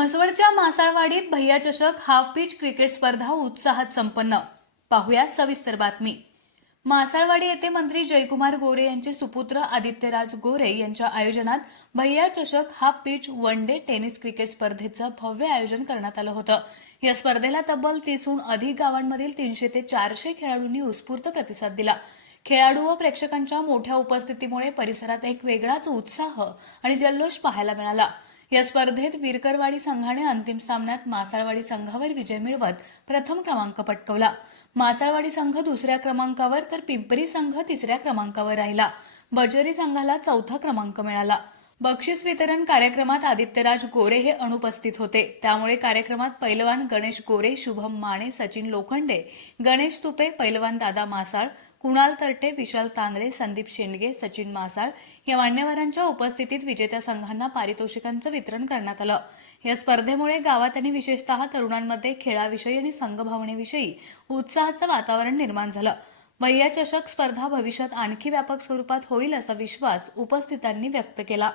म्हसवडच्या मासाळवाडीत भैया चषक half pitch cricket स्पर्धा उत्साहात संपन्न. पाहूया सविस्तर बातमी. मासाळवाडी येथे मंत्री जयकुमार गोरे यांचे सुपुत्र आदित्यराज गोरे यांच्या आयोजनात भैया चषक half pitch one day tennis cricket स्पर्धेचं भव्य आयोजन करण्यात आलं होतं. या स्पर्धेला तब्बल तीसहून अधिक गावांमधील तीनशे ते चारशे खेळाडूंनी उत्स्फूर्त प्रतिसाद दिला. खेळाडू व प्रेक्षकांच्या मोठ्या उपस्थितीमुळे परिसरात एक वेगळाच उत्साह आणि जल्लोष पाहायला मिळाला. या स्पर्धेत विरकरवाडी संघाने अंतिम सामन्यात मासाळवाडी संघावर विजय मिळवत प्रथम क्रमांक पटकवला. मासाळवाडी संघ दुसऱ्या क्रमांकावर तर पिंपरी संघ तिसऱ्या क्रमांकावर राहिला. बजरी संघाला चौथा क्रमांक मिळाला. बक्षीस वितरण कार्यक्रमात आदित्यराज गोरे हे अनुपस्थित होते. त्यामुळे कार्यक्रमात पैलवान गणेश गोरे शुभम माने सचिन लोखंडे गणेश तुपे पैलवान दादा मासाळ कुणाल तरटे विशाल तांदळे संदीप शेंडगे सचिन मासाळ या मान्यवरांच्या उपस्थितीत विजेत्या संघांना पारितोषिकांचं वितरण करण्यात आलं. या स्पर्धेमुळे गावात आणि विशेषतः तरुणांमध्ये खेळाविषयी आणि संघभावनेविषयी उत्साहाचं वातावरण निर्माण झालं. भैया चषक स्पर्धा भविष्यात आणखी व्यापक स्वरूपात होईल असा विश्वास उपस्थितांनी व्यक्त केला.